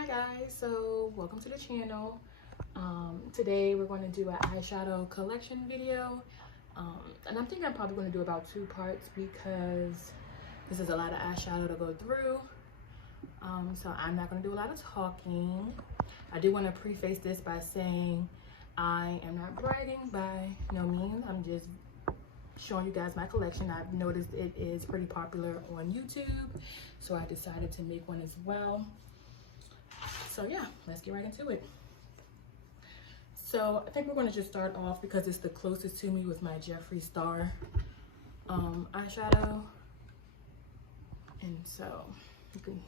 Hi guys, so welcome to the channel. Today we're going to do an eyeshadow collection video, and I'm thinking I'm probably going to do about 2 parts because this is a lot of eyeshadow to go through. So I'm not going to do a lot of talking. I do want to preface this by saying I am not bragging by no means. I'm just showing you guys my collection. I've noticed it is pretty popular on YouTube, so I decided to make one as well. So yeah, let's get right into it. So I think we're going to just start off because it's the closest to me with my Jeffree Star eyeshadow. And so you can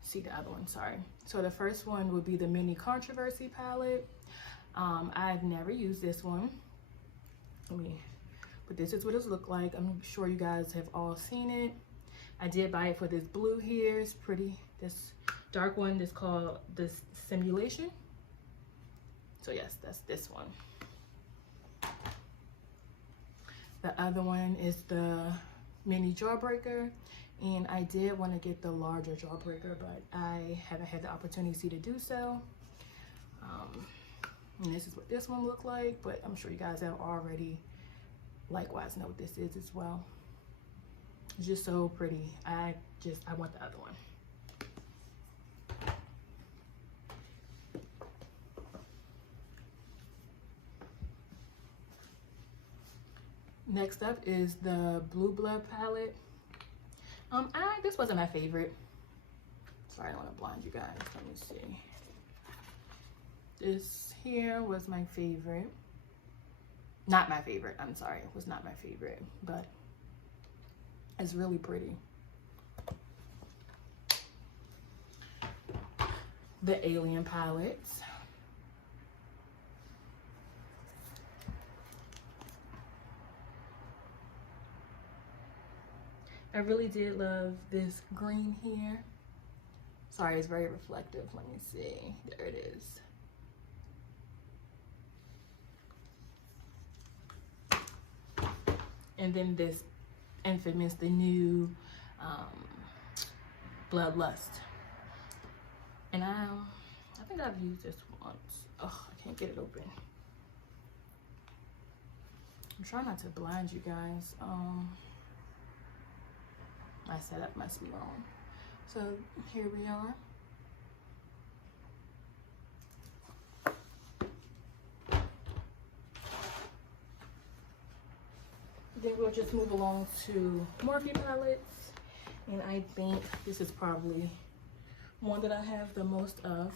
see the other one, sorry. So the first one would be the Mini Controversy palette. I've never used this one. But this is what it looks like. I'm sure you guys have all seen it. I did buy it for this blue here. It's pretty. This dark one is called this Simulation. So yes, that's this one. The other one is the Mini Jawbreaker, and I did want to get the larger Jawbreaker, but I haven't had the opportunity to do so. And this is what this one looked like, but I'm sure you guys have already likewise know what this is as well. It's just so pretty. I want the other one. Next up is the Blue Blood palette. This wasn't my favorite. Sorry, I don't want to blind you guys. Let me see. This here was my favorite. Not my favorite, I'm sorry. It was not my favorite, but it's really pretty. The Alien palettes. I really did love this green here. Sorry, it's very reflective. Let me see. There it is. And then this infamous, the new Bloodlust. And I think I've used this once. Oh, I can't get it open. I'm trying not to blind you guys. My setup must be wrong. So here we are. Then we'll just move along to Morphe palettes. And I think this is probably one that I have the most of.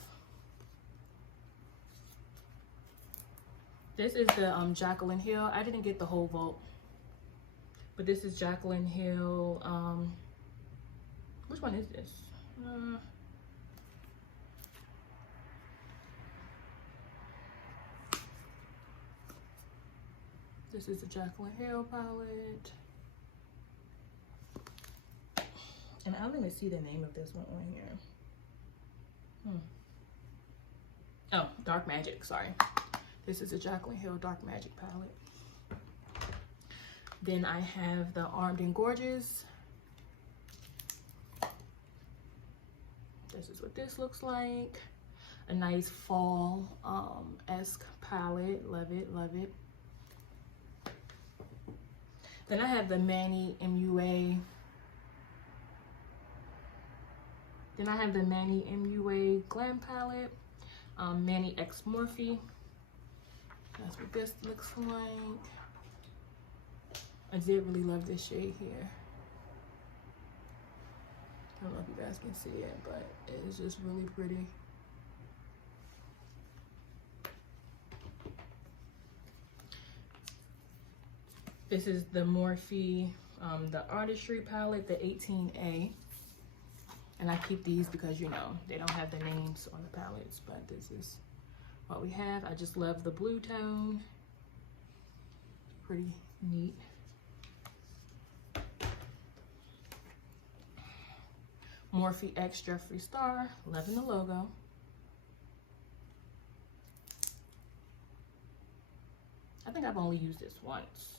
This is the Jaclyn Hill. I didn't get the whole vault, but this is Jaclyn Hill. Which one is this? This is the Jaclyn Hill palette. And I don't even see the name of this one on here. Oh, Dark Magic, sorry. This is a Jaclyn Hill Dark Magic palette. Then I have the Armed and Gorgeous. This is what this looks like. A nice fall-esque palette. Love it, love it. Then I have the Manny MUA. Then I have the Manny MUA Glam palette. Manny X Morphe. That's what this looks like. I did really love this shade here. I don't know if you guys can see it, but it's just really pretty. This is the Morphe, the Artistry palette, the 18A. And I keep these because, you know, they don't have the names on the palettes, but this is what we have. I just love the blue tone. Pretty neat. Morphe X Jeffree Star, loving the logo. I think I've only used this once.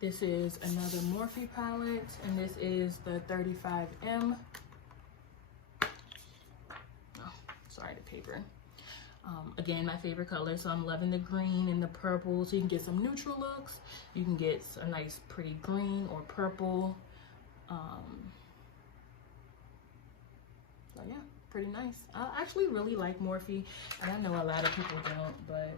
This is another Morphe palette, and this is the 35M. Oh, sorry, the paper. Again, my favorite color, so I'm loving the green and the purple, so you can get some neutral looks. You can get a nice pretty green or purple. So yeah, pretty nice. I actually really like Morphe, and I know a lot of people don't, but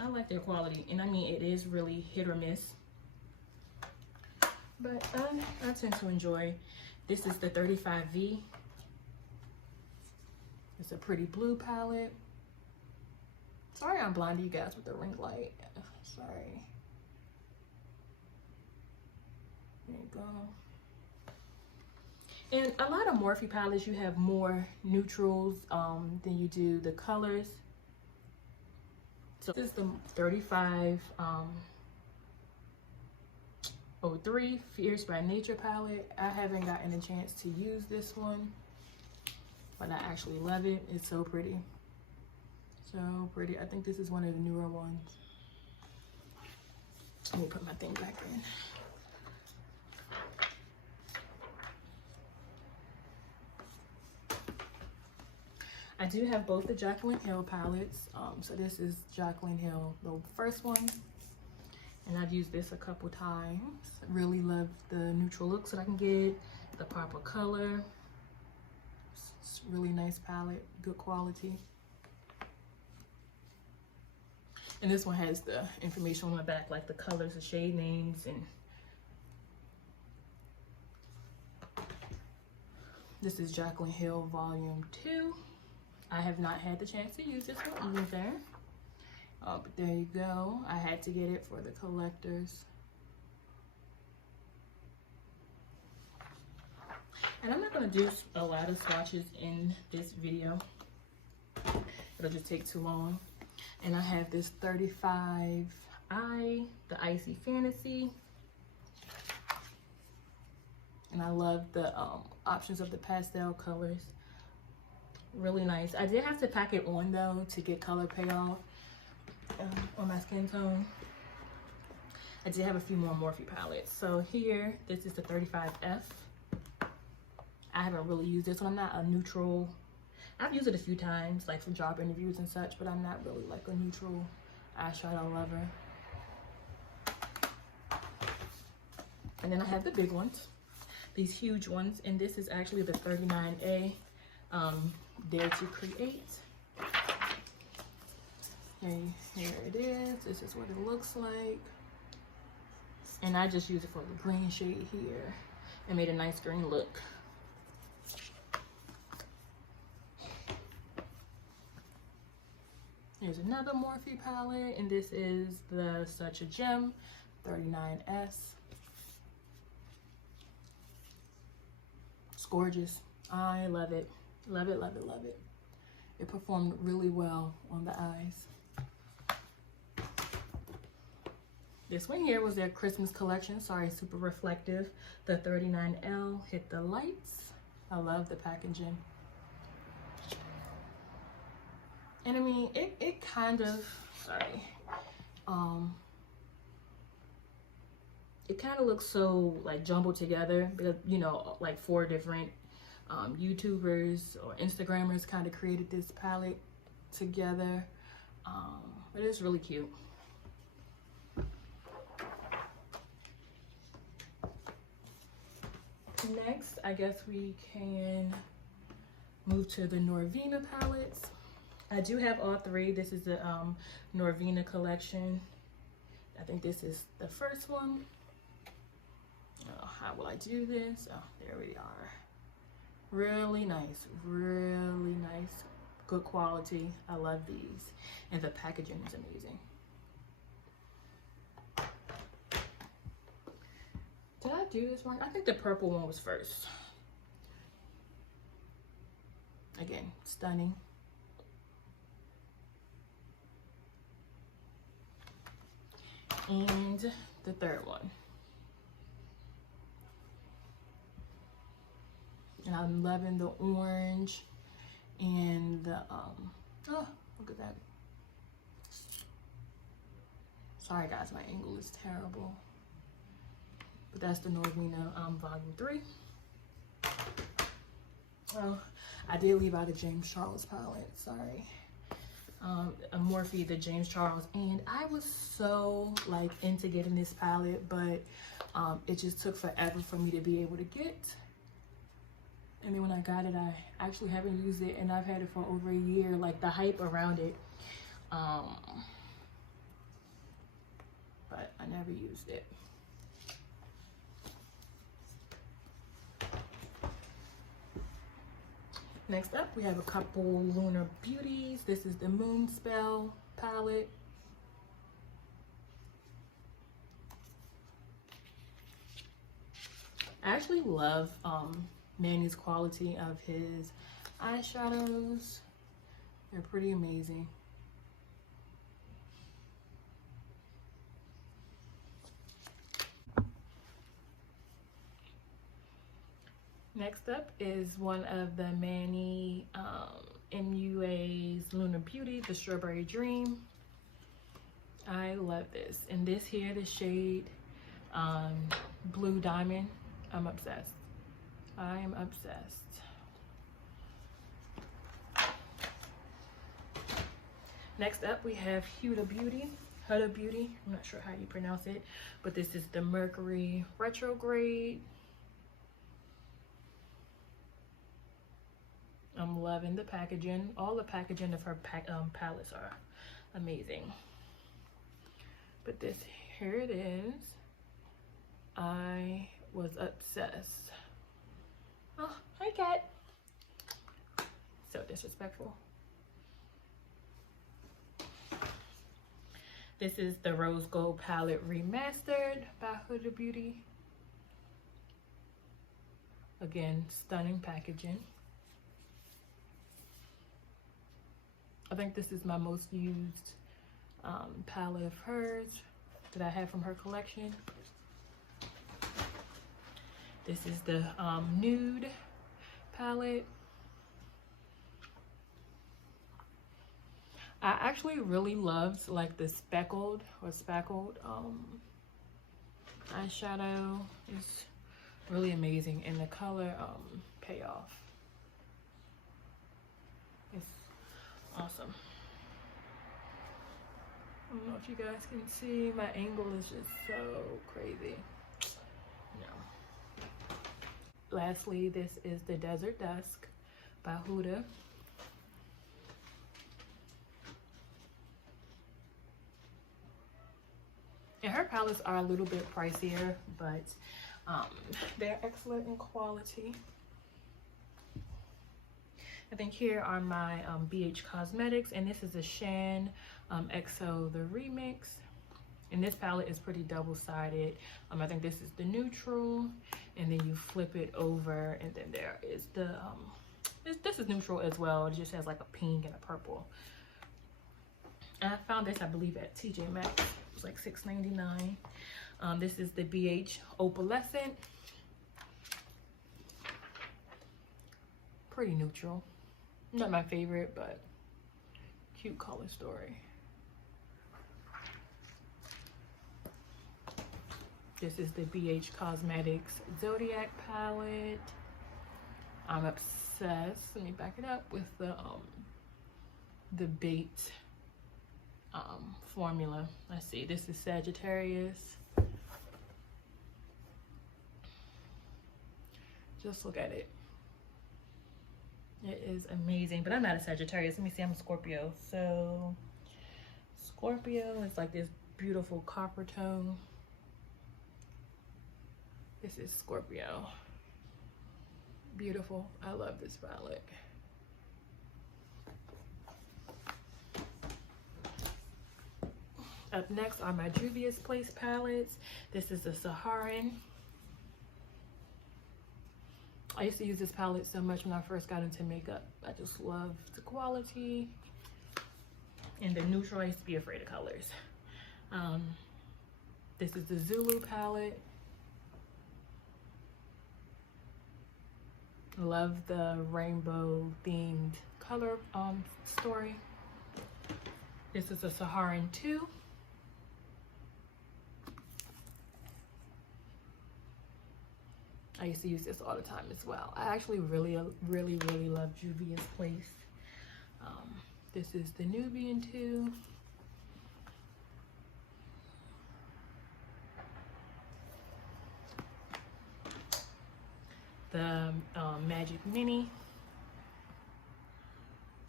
I like their quality. And I mean, it is really hit or miss, but I tend to enjoy. This is the 35V. It's a pretty blue palette. Sorry I'm blinding you guys with the ring light. Sorry. There you go. And a lot of Morphe palettes, you have more neutrals than you do the colors. So this is the 3503 Fierce by Nature palette. I haven't gotten a chance to use this one, but I actually love it. It's so pretty. So pretty. I think this is one of the newer ones. Let me put my thing back in. I do have both the Jaclyn Hill palettes. So this is Jaclyn Hill, the first one. And I've used this a couple times. Really love the neutral looks that I can get, the purple color. It's a really nice palette, good quality. And this one has the information on the back, like the colors, the shade names, and this is Jaclyn Hill Volume 2. I have not had the chance to use this one either. But there you go. I had to get it for the collectors. And I'm not going to do a lot of swatches in this video. It'll just take too long. And I have this 35i, the Icy Fantasy. And I love the options of the pastel colors. Really nice. I did have to pack it on though to get color payoff on my skin tone. I did have a few more Morphe palettes. So here, this is the 35F. I haven't really used this one. I'm not a neutral. I've used it a few times, like for job interviews and such, but I'm not really like a neutral eyeshadow lover. And then I have the big ones, these huge ones, and this is actually the 39A. Dare to Create. Here it is. This is what it looks like. And I just use it for the green shade here. It made a nice green look. Here's another Morphe palette, and this is the Such a Gem 39S. It's gorgeous. I love it. Love it, love it, love it. It performed really well on the eyes. This one here was their Christmas collection. Sorry, super reflective. The 39L Hit the Lights. I love the packaging. And I mean, it kind of, sorry. It kind of looks so like jumbled together because, you know, like 4 different YouTubers or Instagrammers kind of created this palette together, but it's really cute. Next, I guess we can move to the Norvina palettes. I do have all 3. This is the Norvina collection. I think this is the first one. Oh, how will I do this? Oh, there we are. Really nice, really nice, good quality. I love these, and the packaging is amazing. Did I do this one? I think the purple one was first. Again, stunning. And the third one. And I'm loving the orange and the, oh, look at that. Sorry guys, my angle is terrible. But that's the Norvina Volume 3. Oh, I did leave out a James Charles palette, sorry. A Morphe, the James Charles, and I was so like into getting this palette, but it just took forever for me to be able to get. And then when I got it, I actually haven't used it, and I've had it for over a year. Like the hype around it, but I never used it. Next up, we have a couple Lunar Beauties. This is the Moon Spell palette. I actually love Manny's quality of his eyeshadows. They're pretty amazing. Next up is one of the Manny MUA's Lunar Beauty, the Strawberry Dream. I love this. And this here, the shade Blue Diamond. I'm obsessed. I am obsessed. Next up, we have Huda Beauty. Huda Beauty. I'm not sure how you pronounce it, but this is the Mercury Retrograde. I'm loving the packaging. All the packaging of her palettes are amazing. But this, here it is. I was obsessed. Oh, hi cat. So disrespectful. This is the Rose Gold palette remastered by Huda Beauty. Again, stunning packaging. I think this is my most used palette of hers that I have from her collection. This is the Nude palette. I actually really loved like the speckled eyeshadow. It's really amazing, and the color payoff. It's awesome. I don't know if you guys can see, my angle is just so crazy. No. Lastly, this is the Desert Dusk by Huda. And her palettes are a little bit pricier, but they're excellent in quality. I think here are my BH Cosmetics, and this is a Shan XO, the Remix. And this palette is pretty double-sided. I think this is the neutral, and then you flip it over, and then there is the, this is neutral as well. It just has like a pink and a purple. And I found this, I believe, at TJ Maxx. It was like $6.99. This is the BH Opalescent. Pretty neutral. Not my favorite, but cute color story. This is the BH Cosmetics Zodiac palette. I'm obsessed. Let me back it up with the bait formula. Let's see. This is Sagittarius. Just look at it. It is amazing, but I'm not a Sagittarius. Let me see, I'm a Scorpio. So Scorpio is like this beautiful copper tone. This is Scorpio. Beautiful. I love this palette. Up next are my Juvia's Place palettes. This is the Saharan. I used to use this palette so much when I first got into makeup. I just love the quality. And the neutral, I used to be afraid of colors. This is the Zulu palette. Love the rainbow themed color story. This is a Saharan 2. I used to use this all the time as well. I actually really love Juvia's Place. This is the Nubian 2. The Magic Mini.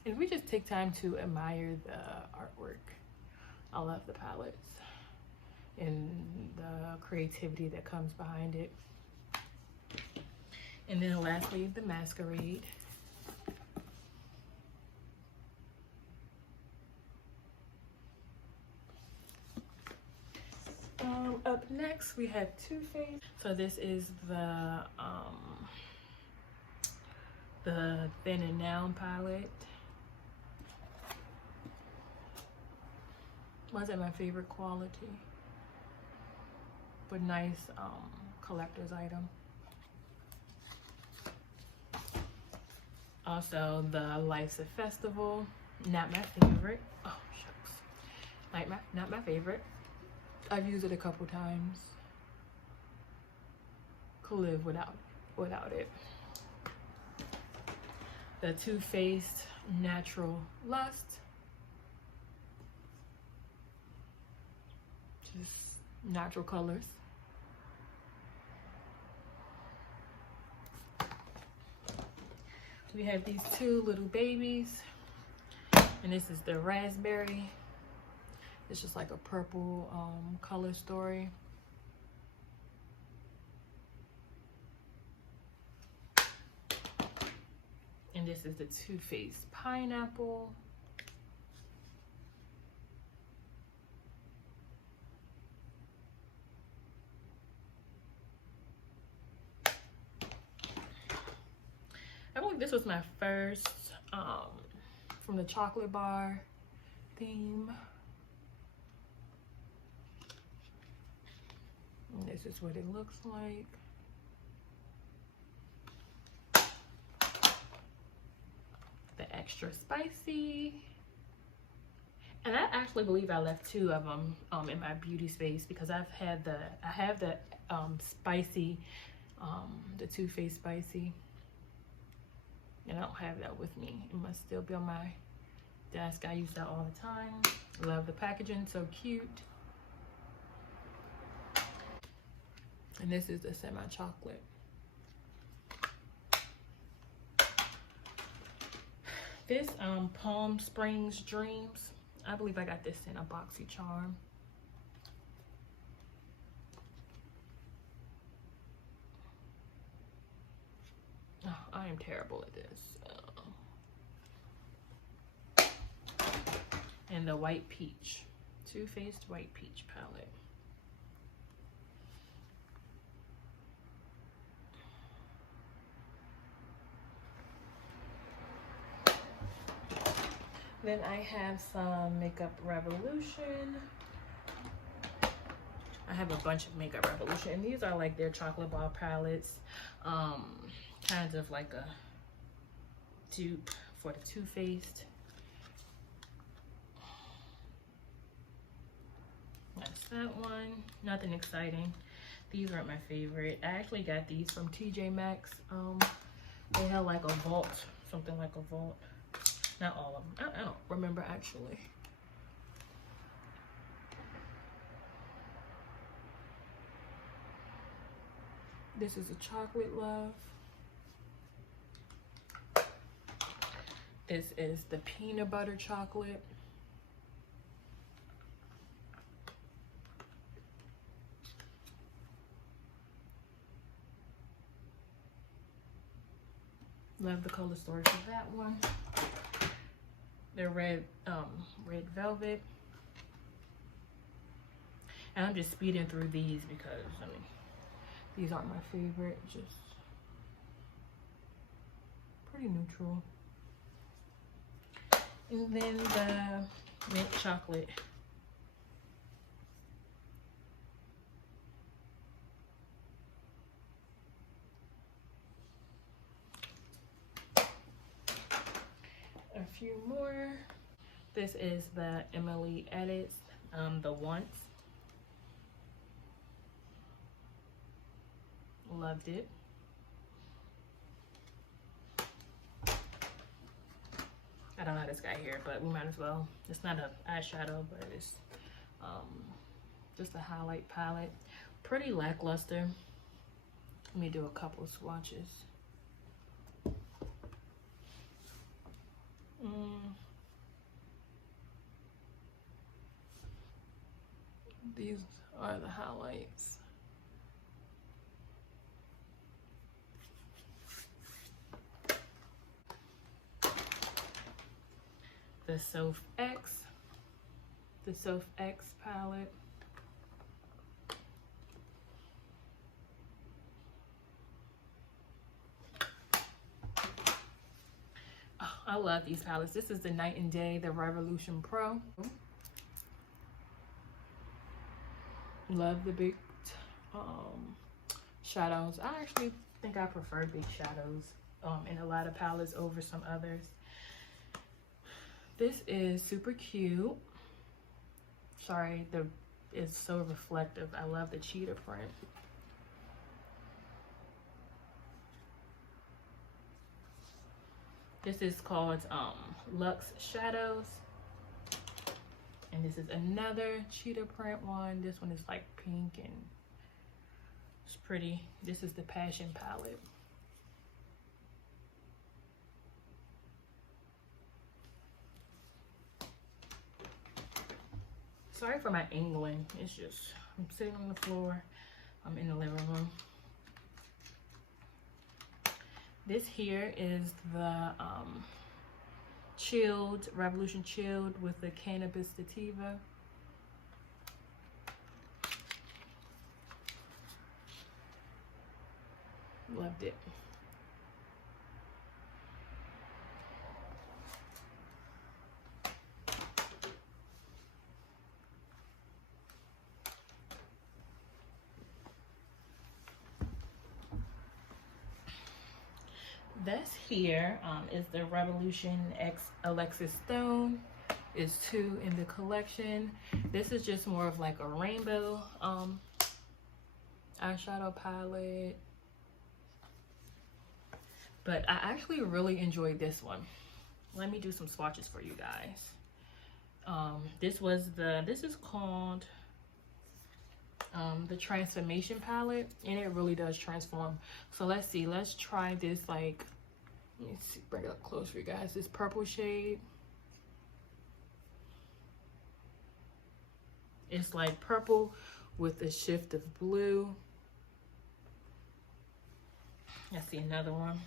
And we just take time to admire the artwork. I love the palettes and the creativity that comes behind it. And then lastly, the Masquerade. Up next, we have Too Faced. So this is the Thin and Noun palette. Wasn't my favorite quality, but nice collector's item. Also the Life's a Festival, not my favorite. Oh shucks, not my favorite. I've used it a couple times. Could live without it. The Too Faced Natural Lust. Just natural colors. We have these two little babies, and this is the Raspberry. It's just like a purple color story. And this is the Too Faced Pineapple. I believe this was my first from the chocolate bar theme. And this is what it looks like. The extra spicy. And I actually believe I left 2 of them in my beauty space because I have the spicy, the Too Faced spicy. And I don't have that with me. It must still be on my desk. I use that all the time. Love the packaging, so cute. And this is the semi-chocolate. This Palm Springs Dreams. I believe I got this in a BoxyCharm. Oh, I am terrible at this. And the White Peach. Too Faced White Peach palette. Then I have some Makeup Revolution. I have a bunch of Makeup Revolution, and these are like their chocolate bar palettes. Kind of like a dupe for the Too Faced. That's that one. Nothing exciting. These aren't my favorite. I actually got these from TJ Maxx. They had like a vault, something like a vault. Not all of them. I don't remember actually. This is a Chocolate Love. This is the Peanut Butter Chocolate. Love the color story for that one. The red velvet. And I'm just speeding through these because I mean these aren't my favorite, just pretty neutral. And then the mint chocolate. A few more. This is the Emily Edits, the Once. Loved it. I don't know how this got here, but we might as well. It's not an eyeshadow, but it's just a highlight palette. Pretty lackluster. Let me do a couple of swatches. These are the highlights. The Soph X palette. Oh, I love these palettes. This is the Night and Day, the Revolution Pro. Love the big shadows. I actually think I prefer big shadows in a lot of palettes over some others. This is super cute. Sorry, it's so reflective. I love the cheetah print. This is called Luxe Shadows. And this is another cheetah print one. This one is like pink and it's pretty. This is the Passion palette. Sorry for my angling. It's just, I'm sitting on the floor. I'm in the living room. This here is the chilled, Revolution Chilled with the Cannabis Sativa. Loved it. This here is the Revolution X Alexis Stone. Is 2 in the collection. This is just more of like a rainbow eyeshadow palette. But I actually really enjoyed this one. Let me do some swatches for you guys. This is called the Transformation palette, and it really does transform. So let's see, let's try this, like, let me see, bring it up close for you guys. This purple shade. It's like purple with a shift of blue. Let's see another one.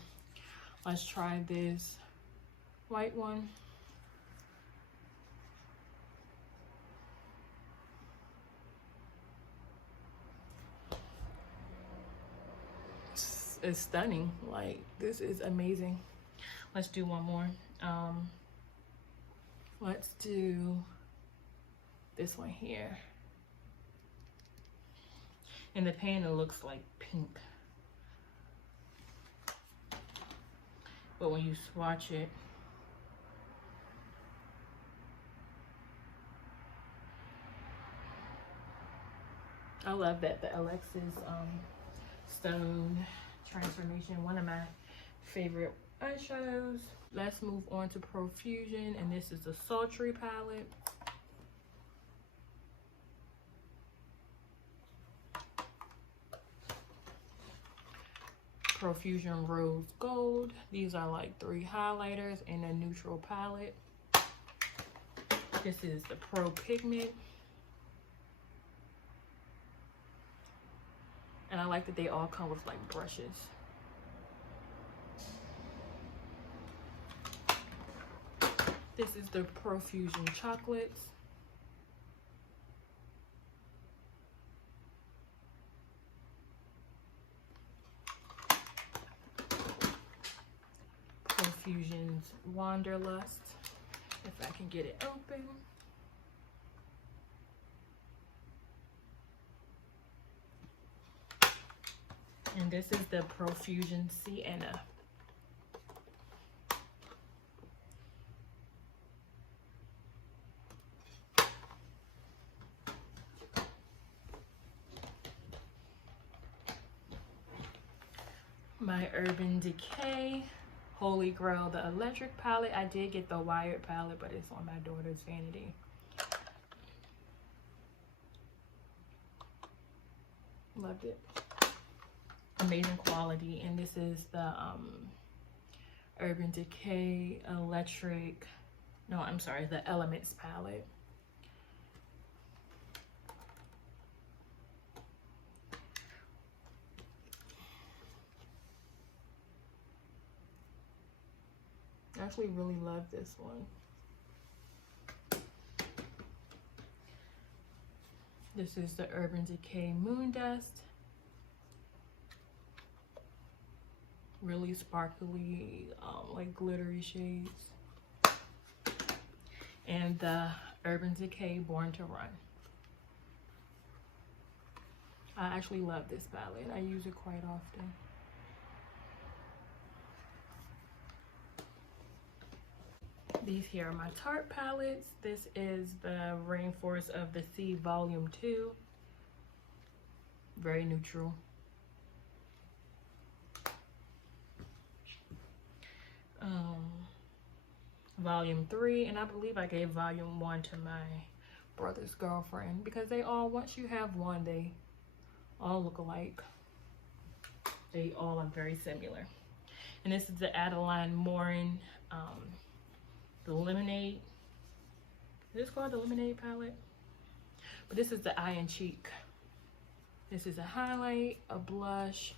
Let's try this white one. It's stunning. Like, this is amazing. Let's do one more. Let's do this one here. In the pan, it looks like pink, but when you swatch it, I love that the Alexis Stone Transformation, one of my favorite eyeshadows. Let's move on to Profusion, and this is the Sultry palette. Profusion Rose Gold. These are like 3 highlighters in a neutral palette. This is the Pro Pigment. And I like that they all come with like brushes. This is the Profusion Chocolates. Profusion's Wanderlust, if I can get it open. And this is the Profusion Sienna. My Urban Decay Holy Grail, the electric palette. I did get the wired palette, but it's on my daughter's vanity. Loved it. Amazing quality. And this is the Urban Decay electric, no, I'm sorry, the Elements palette. I actually really love this one. This is the Urban Decay Moon Dust. Really sparkly, like glittery shades. And the Urban Decay Born to Run. I actually love this palette. I use it quite often. These here are my Tarte palettes. This is the Rainforest of the Sea Volume 2. Very neutral. Volume 3, and I believe I gave Volume 1 to my brother's girlfriend because they all, once you have one, they all look alike. They all are very similar. And this is the Adeline Morin, the Lemonade. Is this called the Lemonade palette? But this is the Eye and Cheek. This is a highlight, a blush,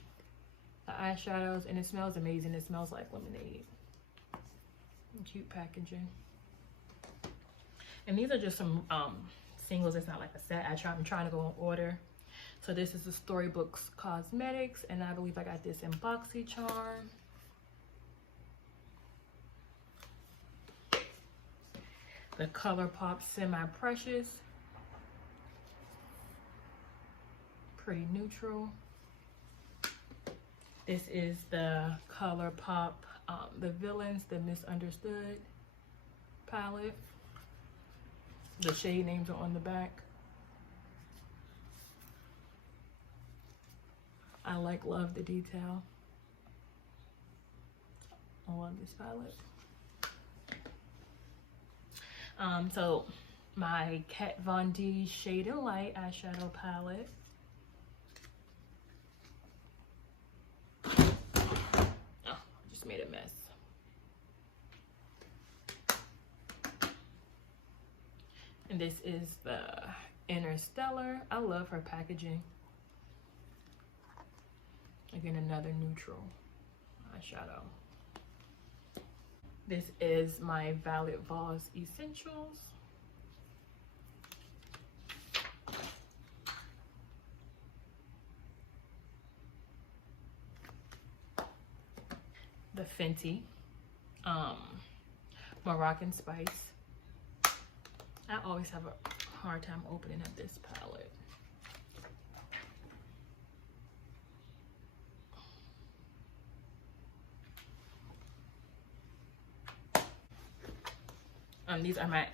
the eyeshadows, and it smells amazing. It smells like lemonade. Cute packaging. And these are just some singles. It's not like a set. I'm trying to go in order. So this is the Storybooks Cosmetics, and I believe I got this in BoxyCharm. The ColourPop Semi Precious. Pretty neutral. This is the ColourPop The Villains, the Misunderstood palette. The shade names are on the back. I love the detail. I love this palette. So my Kat Von D Shade and Light eyeshadow palette. Made a mess. And this is the Interstellar. I love her packaging. Again, another neutral eyeshadow. This is my Violet Voss Essentials. The Fenty Moroccan Spice. I always have a hard time opening up this palette. These are my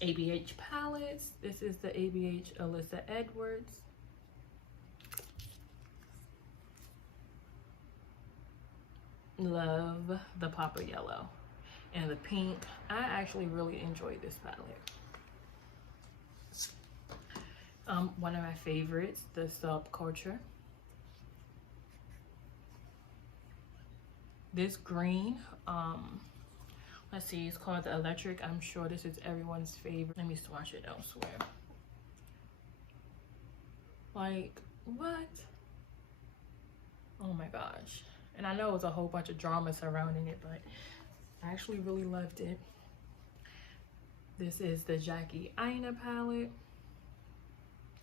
ABH palettes. This is the ABH Alyssa Edwards. Love the Papa Yellow and the pink. I actually really enjoyed this palette. One of my favorites, the Subculture. This green, let's see, it's called the Electric. I'm sure this is everyone's favorite. Let me swatch it elsewhere. Like, what? Oh my gosh. And I know it was a whole bunch of drama surrounding it, but I actually really loved it. This is the Jackie Aina palette.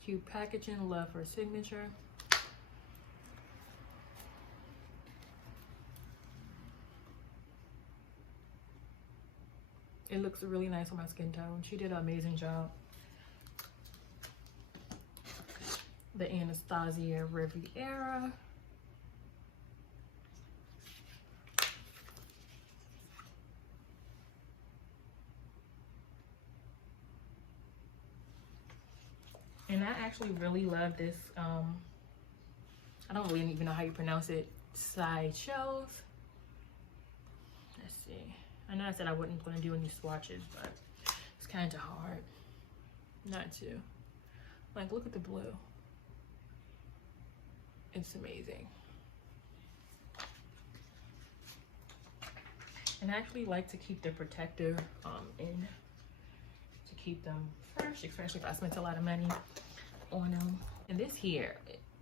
Cute packaging, love her signature. It looks really nice on my skin tone. She did an amazing job. The Anastasia Riviera. And I actually really love this, I don't really even know how you pronounce it, Sideshows. I know I said I wasn't going to do any swatches, but it's kind of hard not to. Like, look at the blue. It's amazing. And I actually like to keep the protector in to keep them fresh, especially if I spent a lot of money on them. And this here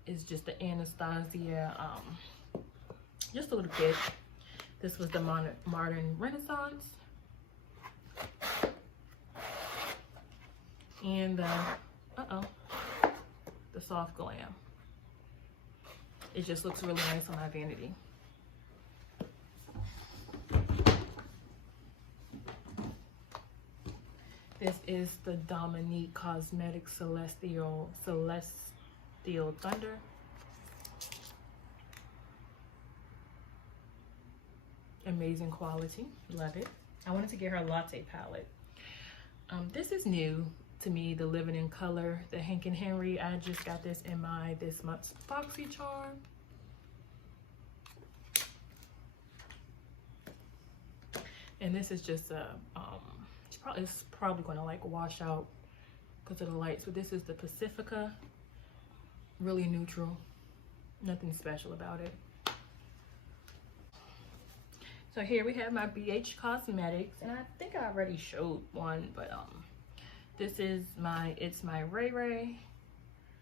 is just the Anastasia, just a little kit. This was the Modern Renaissance. And the, the Soft Glam. It just looks really nice on my vanity. This is the Dominique Cosmetics Celestial Thunder. Amazing quality, love it. I wanted to get her a latte palette. This is new to me, the Living in Color, the Hank and Henry. I just got this in my this month's BoxyCharm. And this is just a, it's probably gonna like wash out because of the lights, but this is the Pacifica, really neutral, nothing special about it. So here we have my BH Cosmetics, and I think I already showed one, but this is it's my Ray Ray,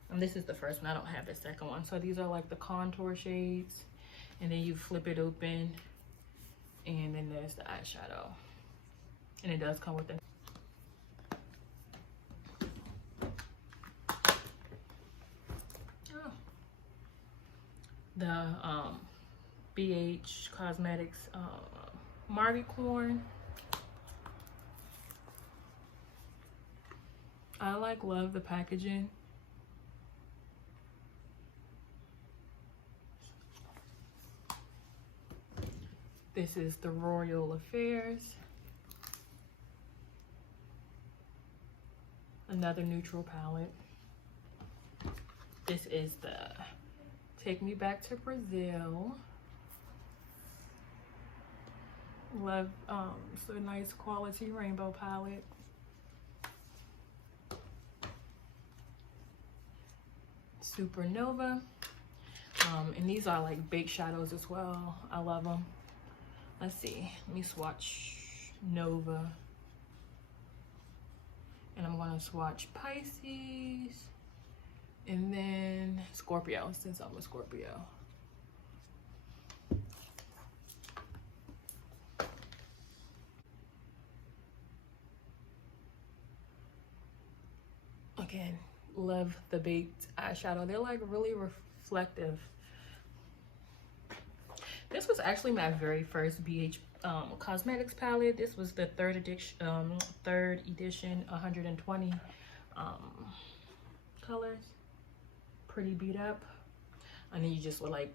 and this is the first one. I don't have the second one. So these are like the contour shades, and then you flip it open, and then there's the eyeshadow, and it does come with it. The BH Cosmetics Marty Corn. I love the packaging. This is the Royal Affairs. Another neutral palette. This is the Take Me Back to Brazil. Love it's a nice quality rainbow palette. Supernova. And these are like big shadows as well. I love them. Let's see. Let me swatch Nova. And I'm going to swatch Pisces. And then Scorpio, since I'm a Scorpio. Again, love the baked eyeshadow. They're like really reflective. This was actually my very first BH Cosmetics palette. This was the third edition, 120 colors. Pretty beat up. And then you just would like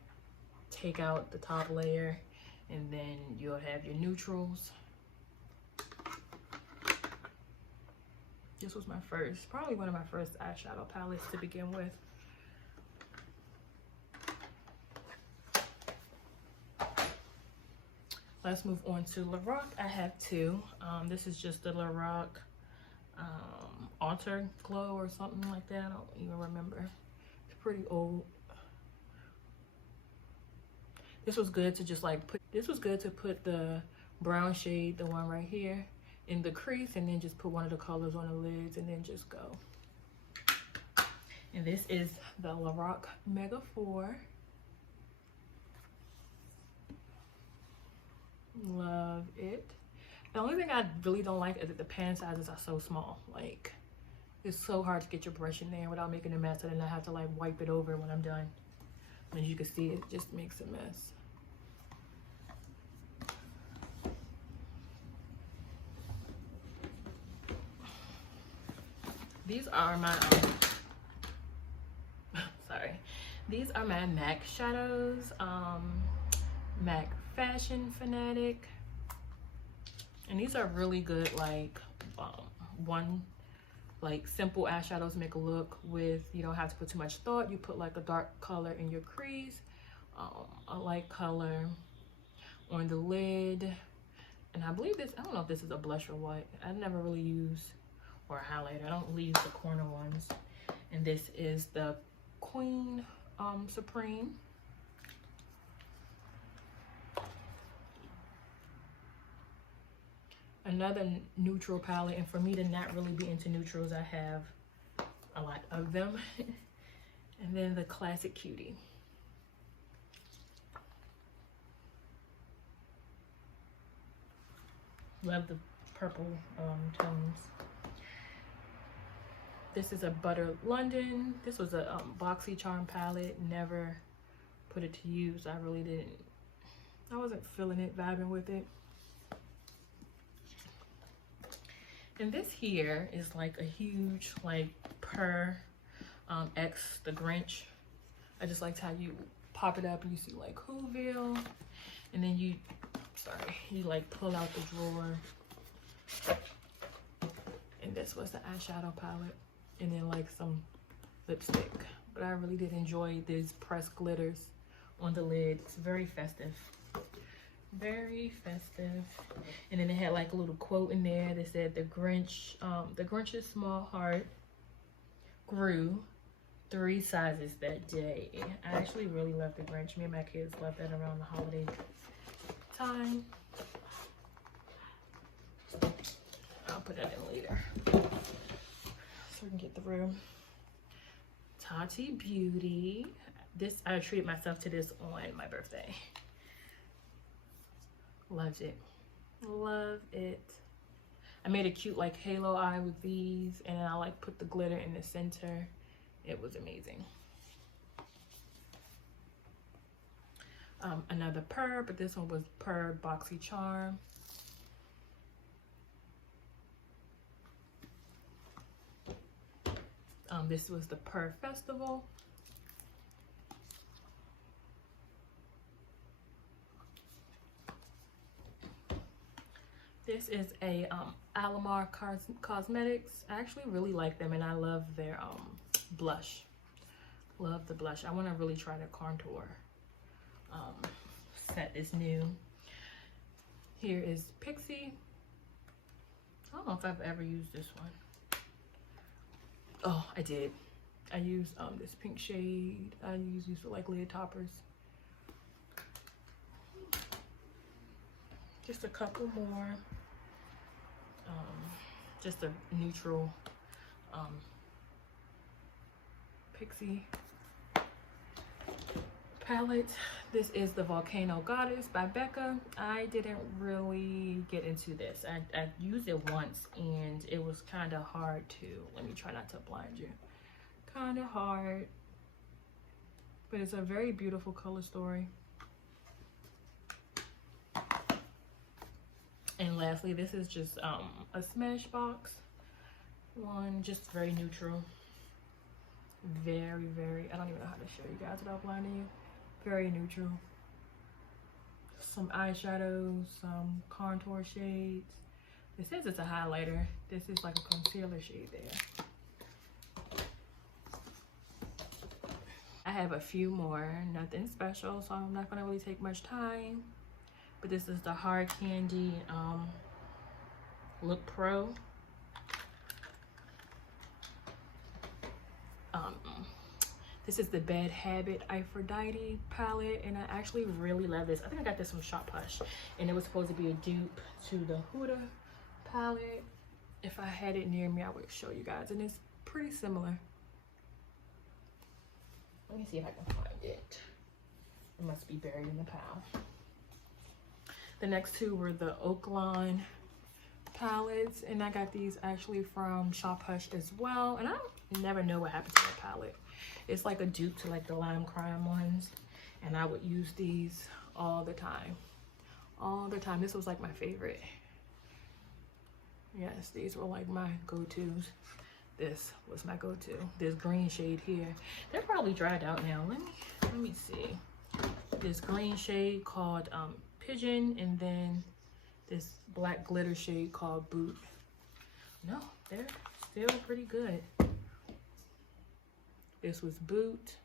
take out the top layer, and then you'll have your neutrals. This was my first, probably one of my first eyeshadow palettes to begin with. Let's move on to Lorac. I have two. This is just the Lorac Alter Glow or something like that. I don't even remember. It's pretty old. This was good to just like put, this was good to put the brown shade, the one right here, in the crease, and then just put one of the colors on the lids and then just go. And this is the Lorac Mega 4. Love it. The only thing I really don't like is that the pan sizes are so small. Like, it's so hard to get your brush in there without making a mess, and then I have to like wipe it over when I'm done. As you can see, it just makes a mess. These are my sorry, these are my MAC shadows. MAC Fashion Fanatic, and these are really good. Like one, like simple eyeshadows make a look with, you don't have to put too much thought. You put like a dark color in your crease, a light color on the lid, And I believe this, I don't know if this is a blush or what. I never really use, or a highlighter. I don't really use the corner ones. And this is the Queen Supreme. Another neutral palette, and for me to not really be into neutrals, I have a lot of them. And then the Classic Cutie. Love the purple tones. This is a Butter London. This was a BoxyCharm palette. Never put it to use. I really didn't. I wasn't feeling it, vibing with it. And this here is like a huge like Per X the Grinch. I just liked how you pop it up and you see like Whoville, and then you like pull out the drawer. And this was the eyeshadow palette, and then like some lipstick. But I really did enjoy these pressed glitters on the lid. It's very festive. Very festive. And then it had like a little quote in there that said the Grinch's small heart grew 3 sizes that day. I actually really love the Grinch. Me and my kids love that around the holiday time. I'll put that in later so we can get through. Tati Beauty. This, I treated myself to this on my birthday. Loved it. Love it. I made a cute like halo eye with these, and then I like put the glitter in the center. It was amazing. Another Per, but this one was Per BoxyCharm. This was the Per Festival. This is a Alamar Cosmetics. I actually really like them, and I love their blush. Love the blush. I want to really try the contour set is new. Here is Pixie. I don't know if I've ever used this one. Oh, I did. I used this pink shade. I use these for like lid toppers. Just a couple more. Just a neutral Pixie palette. This is the Volcano Goddess by Becca. I didn't really get into this. I used it once and it was kind of hard to, let me try not to blind you. Kind of hard, but it's a very beautiful color story. And lastly, this is just a Smashbox one, just very neutral. Very, I don't even know how to show you guys without blinding you. Very neutral. Some eyeshadows, some contour shades. It says it's a highlighter. This is like a concealer shade there. I have a few more, nothing special, so I'm not gonna really take much time. But this is the Hard Candy Look Pro. This is the Bad Habit Aphrodite palette, and I actually really love this. I think I got this from Shop Hush, and it was supposed to be a dupe to the Huda palette. If I had it near me, I would show you guys, and it's pretty similar. Let me see if I can find it. It must be buried in the pile. The next two were the Oaklawn palettes, and I got these actually from Shop Hush as well, and I never know what happened to that palette. It's like a dupe to like the Lime Crime ones, and I would use these all the time. All the time. This was like my favorite. Yes, these were like my go-tos. This was my go-to. This green shade here. They're probably dried out now. Let me see. This green shade called Pigeon, and then this black glitter shade called Boot. No, they're still pretty good. This was Boot,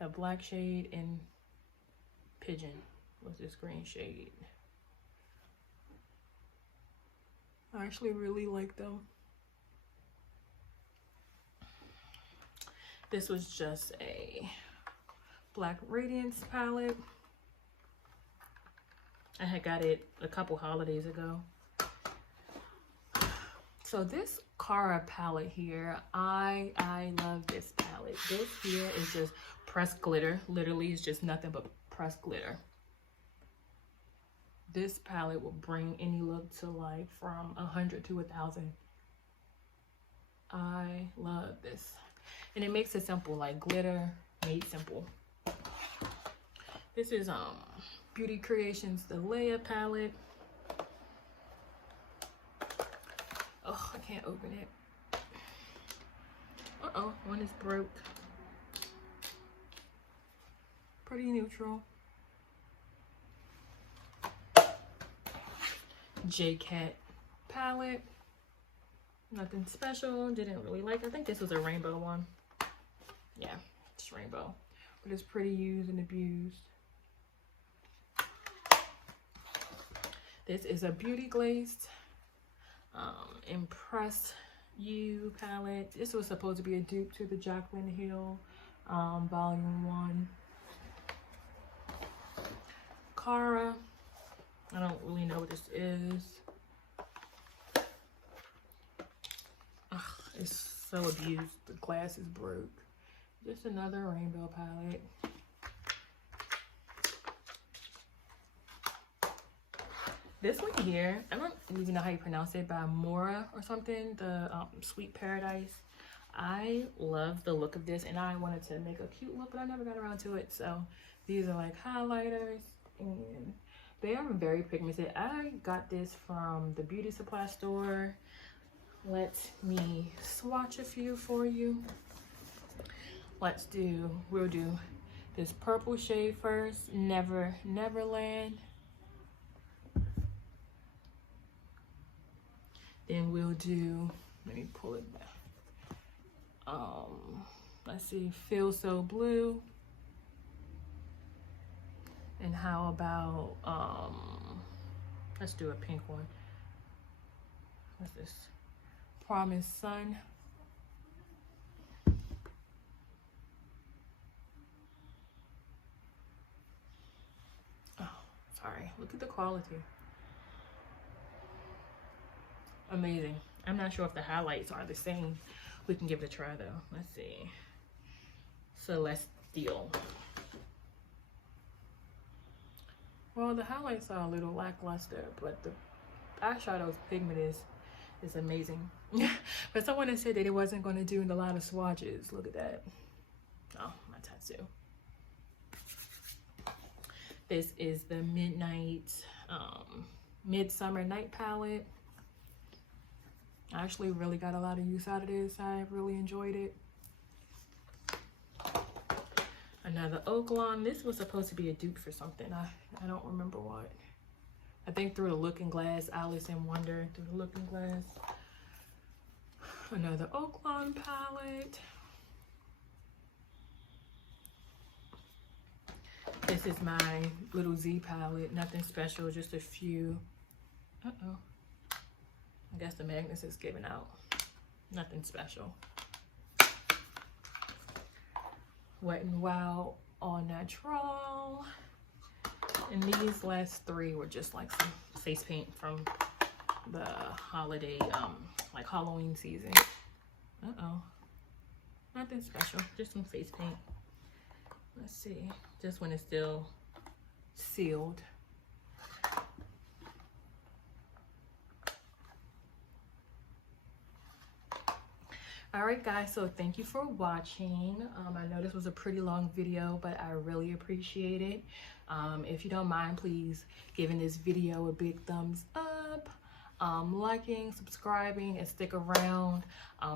a black shade, and Pigeon. What's this green shade? I actually really like them. This was just a Black Radiance palette. I had got it a couple holidays ago. So this Cara palette here, I love this palette. This here is just pressed glitter. Literally, it's just nothing but pressed glitter. This palette will bring any look to life from 100 to 1,000. I love this. And it makes it simple, like glitter made simple. This is Beauty Creations, the Leia palette. Oh, I can't open it. Uh-oh, one is broke. Pretty neutral. J-Cat palette. Nothing special, didn't really like. I think this was a rainbow one. Yeah, it's rainbow. But it's pretty used and abused. This is a Beauty Glazed Impress You palette. This was supposed to be a dupe to the Jaclyn Hill Volume 1. Cara. I don't really know what this is. Ugh, it's so abused. The glass is broke. Just another rainbow palette. This one here, I don't even know how you pronounce it, by Mora or something, the Sweet Paradise. I love the look of this, and I wanted to make a cute look, but I never got around to it. So these are like highlighters, and they are very pigmented. I got this from the beauty supply store. Let me swatch a few for you. We'll do this purple shade first, Neverland. Then we'll do, let me pull it back. Let's see, Feel So Blue. And how about, let's do a pink one. What's this? Promised Sun. Oh, sorry, look at the quality. Amazing. I'm not sure if the highlights are the same. We can give it a try though. Let's see. Celestial. Well, the highlights are a little lackluster, but the eyeshadow pigment is amazing. But someone had said that it wasn't going to do a lot of swatches. Look at that. Oh, my tattoo. This is the Midsummer Night palette. I actually really got a lot of use out of this. I really enjoyed it. Another Oak Lawn. This was supposed to be a dupe for something. I don't remember what. I think through the Looking Glass, Alice in Wonder, through the Looking Glass. Another Oak Lawn palette. This is my little Z palette. Nothing special, just a few. Uh-oh. I guess the magnets is giving out. Nothing special. Wet n Wild All Natural. And these last three were just like some face paint from the holiday, like Halloween season. Uh-oh. Nothing special, just some face paint. Let's see, just when it's still sealed. All right guys, so thank you for watching. I know this was a pretty long video, but I really appreciate it. If you don't mind, please giving this video a big thumbs up, liking, subscribing, and stick around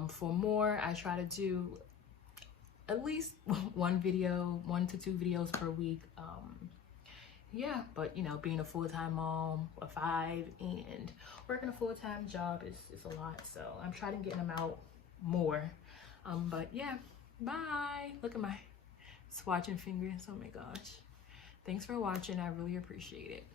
for more. I try to do at least one to two videos per week. Yeah, but you know, being a full-time mom of 5 and working a full-time job is a lot, so I'm trying to get them out more. But yeah, bye. Look at my swatching fingers. Oh my gosh. Thanks for watching. I really appreciate it.